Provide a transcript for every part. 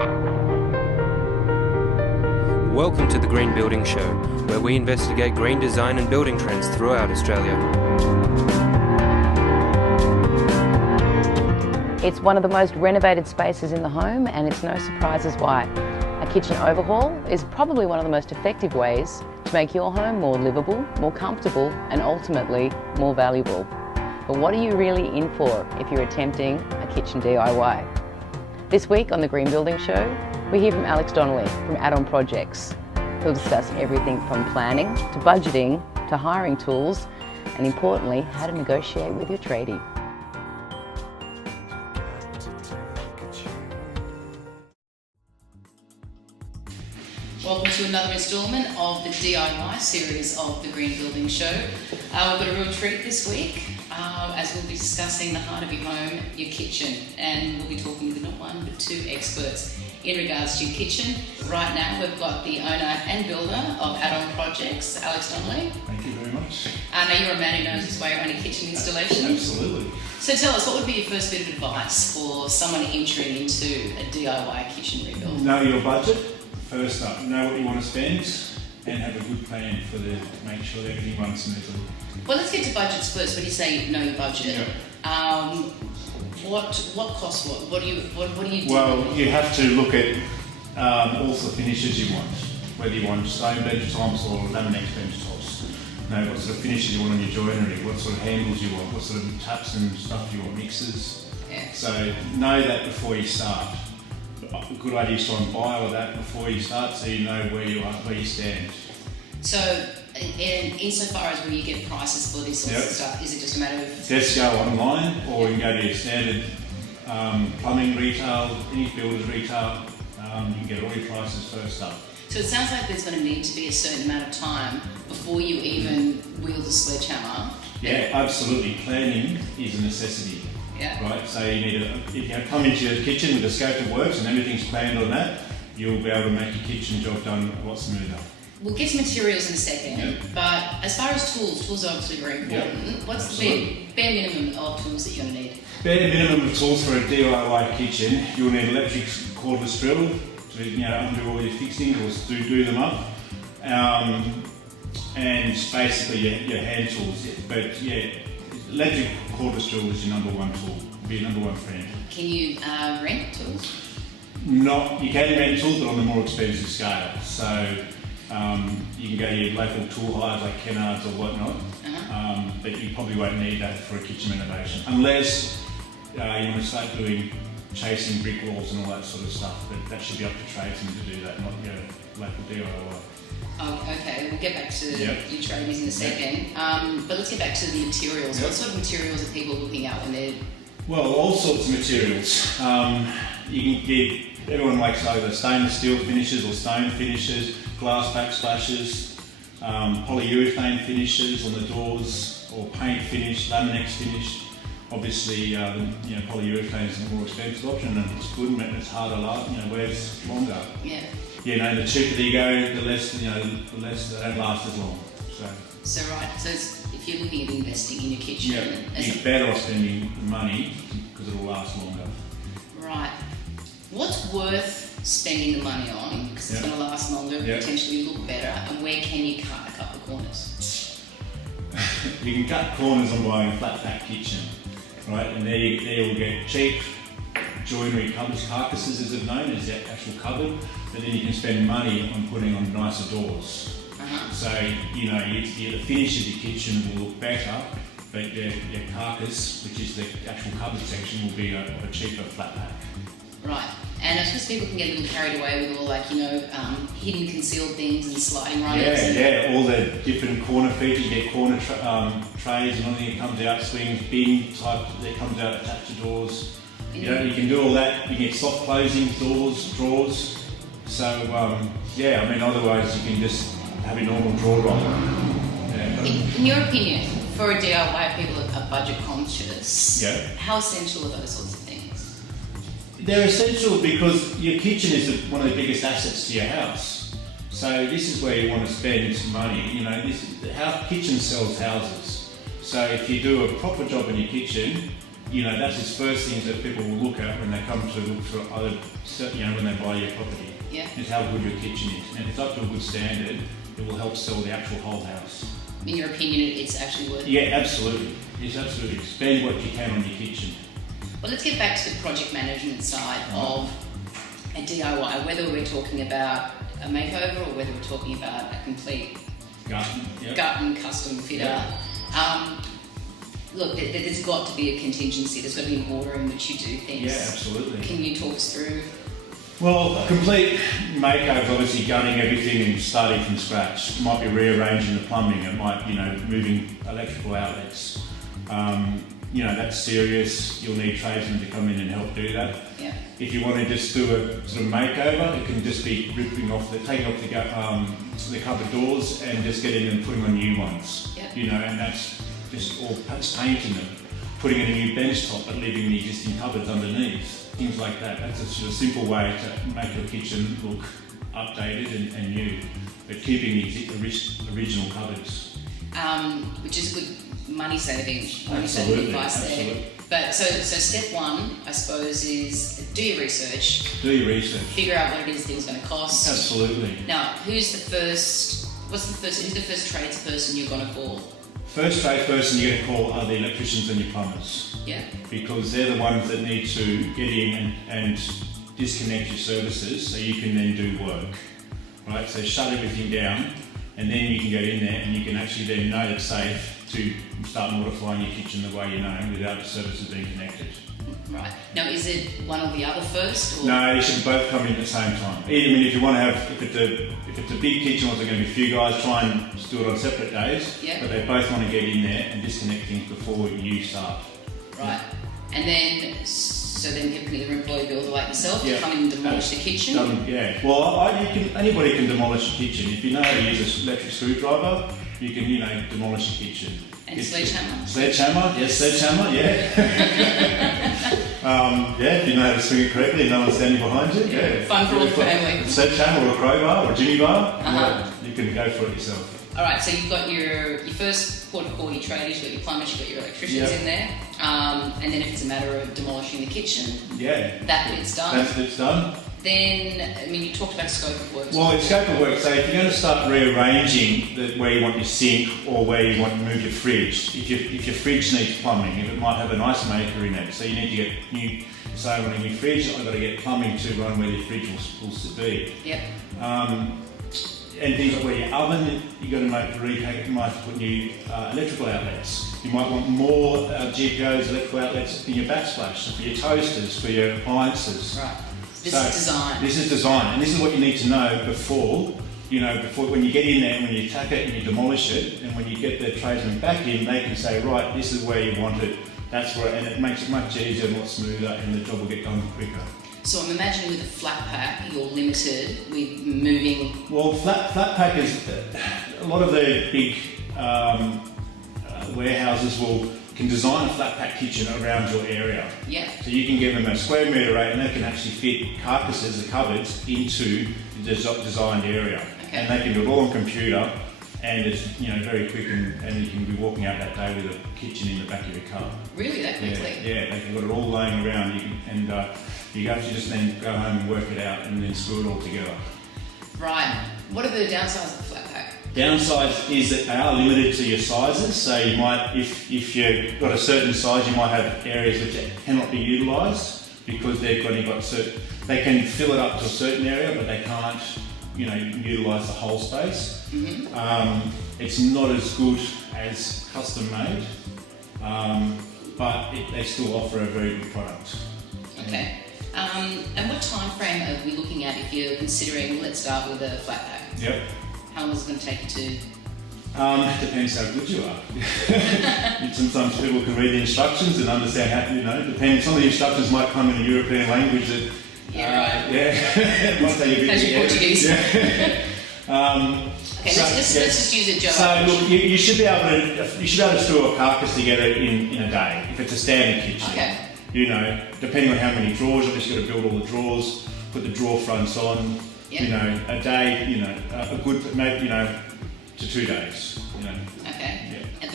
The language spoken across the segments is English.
Welcome to the Green Building Show, where we investigate green design and building trends throughout Australia. It's one of the most renovated spaces in the home, and it's no surprises why. A kitchen overhaul is probably one of the most effective ways to make your home more livable, more comfortable, and ultimately more valuable. But what are you really in for if you're attempting a kitchen DIY? This week on the Green Building Show, we hear from Alex Donnelly from Add-on Projects. He'll discuss everything from planning to budgeting to hiring tools, and importantly, how to negotiate with your tradie. Welcome to another instalment of the DIY series of the Green Building Show. We've got a real treat this week as we'll be discussing the heart of your home, your kitchen, and we'll be talking with not one but two experts in regards to your kitchen. Right now we've got the owner and builder of Add-on Projects, Alex Donnelly. Thank you very much. Now you're a man who knows his way around a kitchen installation. Absolutely. So tell us, what would be your first bit of advice for someone entering into a DIY kitchen rebuild? Know your budget. First up, know what you want to spend and have a good plan for make sure that everything runs smoothly. Well, let's get to budgets first. When you say know your budget, what costs what? What do you do? Well, you have to look at all the finishes you want, whether you want stone bench tops or laminate bench tops. Know what sort of finishes you want on your joinery, what sort of handles you want, what sort of taps and stuff you want, mixers. Yeah. So know that before you start. A good idea is to try and buy all of that before you start, so you know where you are, where you stand. So, insofar as where you get prices for this sort of stuff, is it just a matter of... Just go online, or you can go to your standard plumbing retail, any builder's retail, you can get all your prices first up. So it sounds like there's going to need to be a certain amount of time before you even wield a sledgehammer. Yeah, absolutely. Planning is a necessity. Yeah. Right, so you need if you come into your kitchen with a scope of works and everything's planned on that, you'll be able to make your kitchen job done a lot smoother. We'll get to materials in a second, but as far as tools are obviously very important. What's the bare minimum of tools that you're going to need? Bare minimum of tools for a DIY kitchen, you'll need an electric cordless drill to undo all your fixings or do them up, and basically your hand tools. But electric cordless drill is your number one tool, be your number one friend. Can you rent tools? You can rent tools, but on the more expensive scale. So you can go to your local tool hires like Kennards or whatnot, but you probably won't need that for a kitchen renovation, unless you want to start doing chasing brick walls and all that sort of stuff, but that should be up to tradesmen to do that, not your local DIY. Oh, okay, we'll get back to your tradies in a second, but let's get back to the materials. What sort of materials are people looking at when they're... Well, all sorts of materials. You can get, everyone likes either stainless steel finishes or stone finishes, glass backsplashes, polyurethane finishes on the doors, or paint finish, laminex finish. Obviously, polyurethane is a more expensive option, and it's good and it's harder, wears longer. Yeah. The cheaper you go, the less they don't last as long. So if you're looking at investing in your kitchen, you're better off spending the money because it'll last longer. Right. What's worth spending the money on because it's going to last longer, potentially look better, and where can you cut a couple of corners? You can cut corners on buying a flat pack kitchen, right? And there you'll get cheap joinery cupboards, carcasses as it's known, as the actual cupboard, but then you can spend money on putting on nicer doors. So, the finish of your kitchen will look better, but your carcass, which is the actual cupboard section, will be a cheaper flat pack. Right, and I suppose people can get a little carried away with all hidden concealed things and sliding runners. All the different corner features. You get corner trays and everything that comes out, swings, bin type that comes out attached to doors. You can do all that. You can get soft closing doors, drawers. So, otherwise you can just have a normal drawer roll. In your opinion, for a DIY, people are budget conscious. How essential are those sorts of things? They're essential because your kitchen is one of the biggest assets to your house. So this is where you want to spend some money. Kitchen sells houses. So if you do a proper job in your kitchen, that's his first things that people will look at when they come to look for other, when they buy your property. Yeah. Is how good your kitchen is. And if it's up to a good standard, it will help sell the actual whole house. In your opinion, it's actually worth it? Yeah, absolutely. Yes, absolutely. Spend what you can on your kitchen. Well, let's get back to the project management side of a DIY, whether we're talking about a makeover or whether we're talking about a complete garden custom fitter. Look, there's got to be a contingency. There's got to be an order in which you do things. Yeah, absolutely. Can you talk us through? Well, a complete makeover is obviously gutting everything and starting from scratch. It might be rearranging the plumbing. It might, moving electrical outlets. That's serious. You'll need tradesmen to come in and help do that. Yeah. If you want to just do a sort of makeover, it can just be taking off the cupboard doors and just getting and putting on new ones. Yeah. And that's just all painting them, putting in a new bench top but leaving the existing cupboards underneath. Things like that. That's a sort of simple way to make your kitchen look updated and new, but keeping the original cupboards. Which is a good money saving Absolutely. advice there. Absolutely. But so step one, I suppose, is do your research. Do your research. Figure out what it is things going to cost. Absolutely. Now, who's the first tradesperson you're going to call? First tradesperson you're going to call are the electricians and your plumbers. Yeah. Because they're the ones that need to get in and disconnect your services so you can then do work. Right? So shut everything down and then you can go in there and you can actually then know it's safe to start modifying your kitchen the way you know without the services being connected. Right. Now, is it one or the other first? Or? No, you should both come in at the same time. If you want to have, if it's a big kitchen or there's going to be a few guys, try and just do it on separate days. Yeah. But they both want to get in there and disconnect things before you start. Right. And then, people can either employ a builder like yourself to come in and demolish the kitchen? Well, anybody can demolish a kitchen. If you know how to use an electric screwdriver, you can, demolish a kitchen. And sledgehammer? Sledgehammer, yes, sledgehammer, yeah. If you know how to swing it correctly and no one's standing behind you, yeah. Fun for all the family. Sledgehammer or a crowbar or a jimmy bar, you can go for it yourself. Alright, so you've got your first port of call, your tradies, you've got your plumbers, you've got your electricians in there. And then if it's a matter of demolishing the kitchen, that bit's done. That bit's done. Then, you talked about scope of work. Well, it's scope of work. So if you're going to start rearranging where you want your sink or where you want to move your fridge, if your fridge needs plumbing, if it might have an ice maker in it, so you need to get new. So on a new fridge, I've got to get plumbing to run where your fridge was to be. Yep. And things like where your oven, you've got to you might put new electrical outlets. You might want more GPOs, electrical outlets in your backsplash, so for your toasters, for your appliances. Right. This is design. This is design, and this is what you need to know before when you get in there and when you attack it and you demolish it, and when you get the tradesmen back in, they can say, right, this is where you want it, that's where, and it makes it much easier and much smoother, and the job will get done quicker. So I'm imagining with a flat pack, you're limited with moving. Well, flat pack is a lot of the big warehouses can design a flat pack kitchen around your area. Yeah. So you can give them a square metre rate, and they can actually fit carcasses, the cupboards, into the designed area. Okay. And they can do it all on computer, and it's very quick, and you can be walking out that day with a kitchen in the back of your car. Really, that quickly? Yeah, they've got it all laying around. You have to just then go home and work it out, and then screw it all together. Right. What are the downsides of the flat pack? Downside is that they are limited to your sizes, so you might, if you've got a certain size, you might have areas which cannot be utilised because they've only got they can fill it up to a certain area, but they can't, utilise the whole space. Mm-hmm. It's not as good as custom made, but they still offer a very good product. Okay. And what time frame are we looking at if you're considering? Let's start with a flat pack. Yep. How long is it going to take you to? Depends how good you are. Sometimes people can read the instructions and understand how, depends. Some of the instructions might come in a European language that, right. Might take a bit. As your Portuguese. Yeah. Okay, let's just use a joke. So look, you should be able to screw a carcass together in a day if it's a standard kitchen. Okay. Depending on how many drawers, you've just got to build all the drawers, put the drawer fronts on. Yep. A day, a good maybe to 2 days. Okay. Yeah. And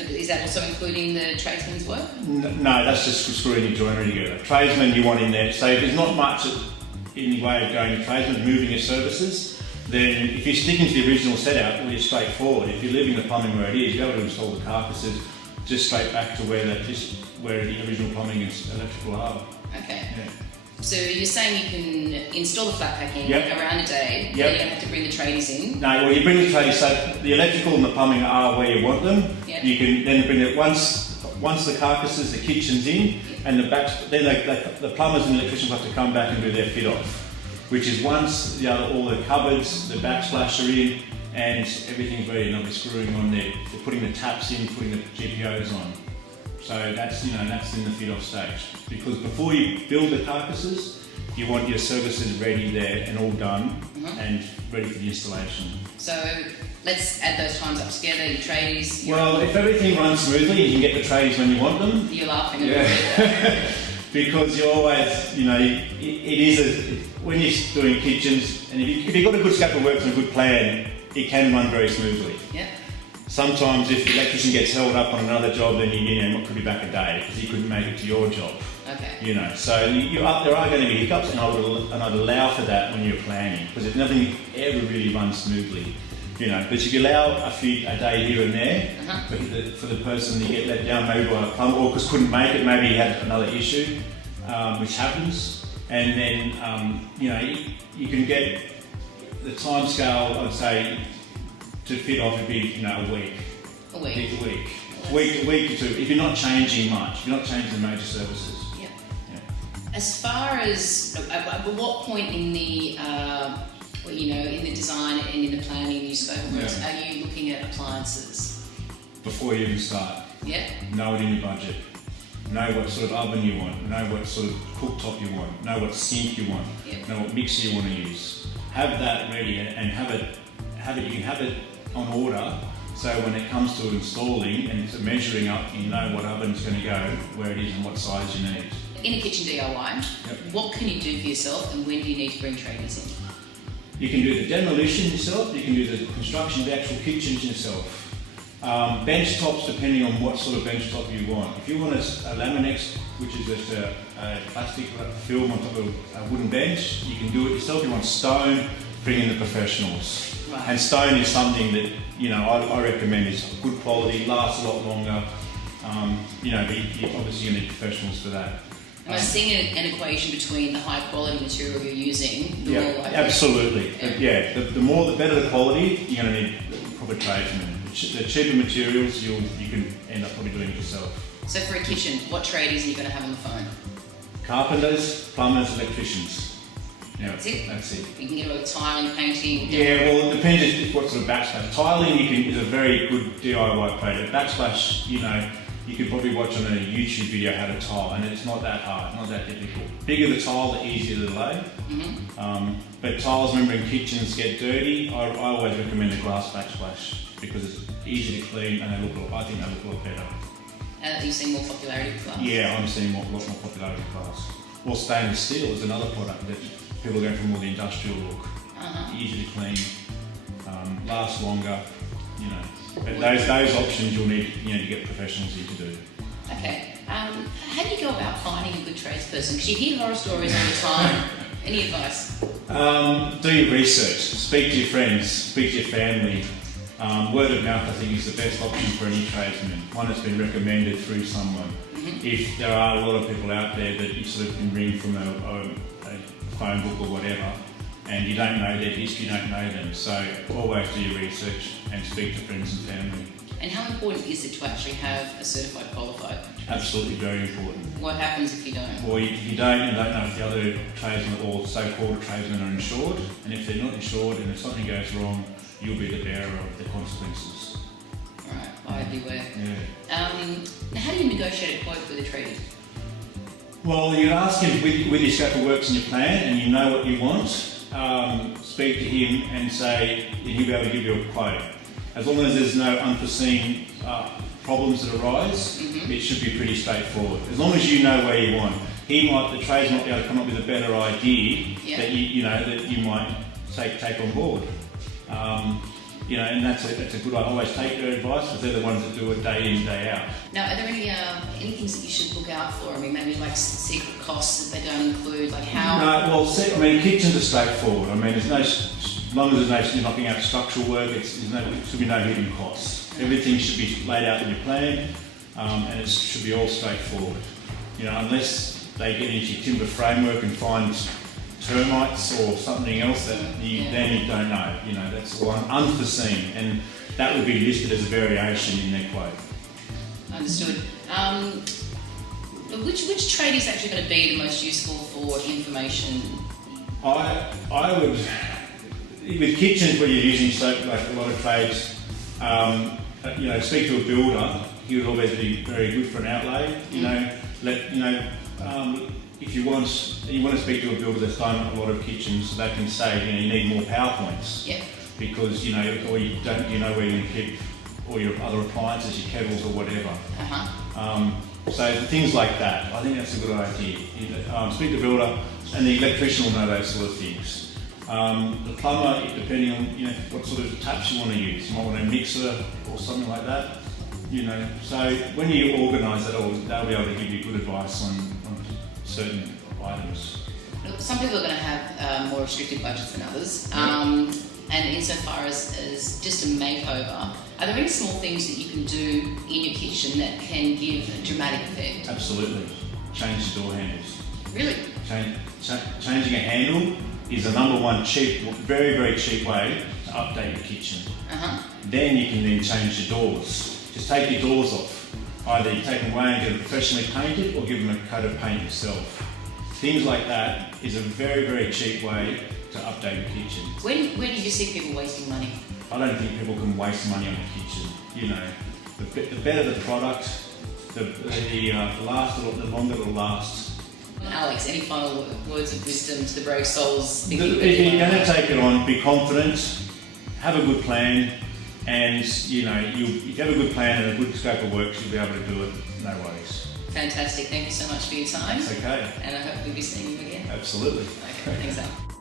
is that also including the tradesman's work? No, that's just screwing your joinery together. Tradesman you want in there, so if there's not much in the way of going to tradesman, moving your services, then if you're sticking to the original setup, well, you're straightforward. If you're leaving the plumbing where it is, you're able to install the carcasses just straight back to where the original plumbing and electrical are. Okay. Yeah. So you're saying you can install the flat packing Yep. around a day, Yep. then you don't have to bring the tradies in? No, well, you bring the tradies, so the electrical and the plumbing are where you want them. Yep. You can then bring it once the carcasses, the kitchen's in, and the back, then the plumbers and electricians have to come back and do their fit off, which is once all the cupboards, the backsplash are in, and everything's ready, and they'll be screwing on there. They're putting the taps in, putting the GPOs on. So that's in the fit off stage. Because before you build the carcasses, you want your services ready there and all done and ready for the installation. So let's add those times up together, your tradies. Well, if everything runs smoothly, you can get the tradies when you want them. You're laughing a bit. Because you always, when you're doing kitchens, and if you've got a good scope of works and a good plan, it can run very smoothly. Yeah. Sometimes if the electrician gets held up on another job, then you could be back a day because he couldn't make it to your job. Okay. So there are going to be hiccups, and I'd allow for that when you're planning, because nothing ever really runs smoothly. But if you allow a day here and there for the person to get let down, maybe by a plumber, or because couldn't make it, maybe he had another issue, which happens, and then you can get the time scale. I'd say to fit off would be a week. A week. A week or two. If you're not changing much, if you're not changing the major services. Yeah. Yeah. As far as at what point in the in the design and in the planning and use of works are you looking at appliances? Before you even start. Yeah. Know it in your budget. Know what sort of oven you want. Know what sort of cooktop you want. Know what sink you want. Yep. Know what mixer you want to use. Have that ready and have it. You can have it on order. So when it comes to installing and to measuring up, you know what oven's going to go, where it is, and what size you need. In a kitchen DIY, what can you do for yourself, and when do you need to bring tradies in? You can do the demolition yourself. You can do the construction of the actual kitchens yourself. Bench tops, depending on what sort of bench top you want. If you want a Laminex, which is just a plastic film on top of a wooden bench, you can do it yourself. If you want stone, bring in the professionals. Right. And stone is something that I recommend is good quality, lasts a lot longer. Obviously you need professionals for that. Am I seeing an equation between the high quality material you're using, the more likely? Absolutely. The better the quality, you're going to need proper tradesmen. The cheaper materials, you can end up probably doing it yourself. So for a kitchen, what tradies are you going to have on the phone? Carpenters, plumbers, electricians. Yeah, That's it? That's it. You can get away with tiling, painting. Yeah, well, it depends what sort of backsplash. Tiling is a very good DIY project. Backsplash, you could probably watch on a YouTube video how to tile, and it's not that hard, not that difficult. Bigger the tile, the easier the lay. But tiles, remember, in kitchens get dirty. I always recommend a glass backsplash because it's easy to clean, and I think they look a lot better. Are you seeing more popularity with glass? Yeah, I'm seeing a lot more popularity with glass. Or stainless steel is another product that people go for more the industrial look. Easy to clean, lasts longer, But those options you'll need to get professionals in to do. Okay. How do you go about finding a good tradesperson? Because you hear horror stories all the time. Any advice? Do your research. Speak to your friends. Speak to your family. Word of mouth, I think, is the best option for any tradesman. One that's been recommended through someone. If there are a lot of people out there that you sort of can ring from a phone book or whatever, and you don't know their history, you don't know them. So always do your research and speak to friends and family. And how important is it to actually have a certified qualified? Absolutely very important. What happens if you don't? Well, if you don't know if the other tradesmen or so-called tradesmen are insured, and if they're not insured and if something goes wrong, you'll be the bearer of the consequences. Right, buyer beware. Yeah. Now, how do you negotiate a quote with a tradie? Well, you ask him with your scope of works and your plan, and you know what you want. Speak to him and say, and he'll be able to give you a quote. As long as there's no unforeseen problems that arise, it should be pretty straightforward. As long as you know where you want, the trades might be able to come up with a better idea that you might take on board. You know, and that's a good. I always take their advice because they're the ones that do it day in, day out. Now, are there any things that you should look out for? I mean, maybe like secret costs that they don't include, like how? No, well, I mean, kitchens are straightforward. I mean, there's no, as long as there's no, you're knocking out structural work, there should be no hidden costs. Everything should be laid out in your plan, and it should be all straightforward. You know, unless they get into your timber framework and find termites or something else that then you don't know. You know, that's all unforeseen, and that would be listed as a variation in their quote. Understood. Which trade is actually going to be the most useful for information? I would, with kitchens where you're using soap, like a lot of trades, you know, speak to a builder. He would always be very good for an outlay. You know, if you want to speak to a builder that's done a lot of kitchens, so they can say, you know, you need more PowerPoints. Yep. Because, you know, or you don't, you know where you can keep all your other appliances, your kettles or whatever. So things like that, I think that's a good idea. Speak to the builder, and the electrician will know those sort of things. The plumber, depending on, you know, what sort of taps you want to use, you might want a mixer or something like that. You know, so when you organise that all, they'll be able to give you good advice on certain items. Look, some people are going to have more restricted budgets than others, and insofar as just a makeover, are there any small things that you can do in your kitchen that can give a dramatic effect? Absolutely. Change the door handles. Really? Changing a handle is the number one cheap, very, very cheap way to update your kitchen. Then you can then change your doors. Just take your doors off. Either you take them away and get them professionally painted, or give them a coat of paint yourself. Things like that is a very, very cheap way to update your kitchen. Where do you see people wasting money? I don't think people can waste money on a kitchen. You know, the better the product, the longer it'll last. Alex, any final words of wisdom to the brave souls? If you're going to take it on, be confident, have a good plan, and you know, if you have a good plan and a good scope of work, you'll be able to do it. No worries. Fantastic. Thank you so much for your time. It's okay. And I hope we'll be seeing you again. Absolutely. Okay, thanks, Al.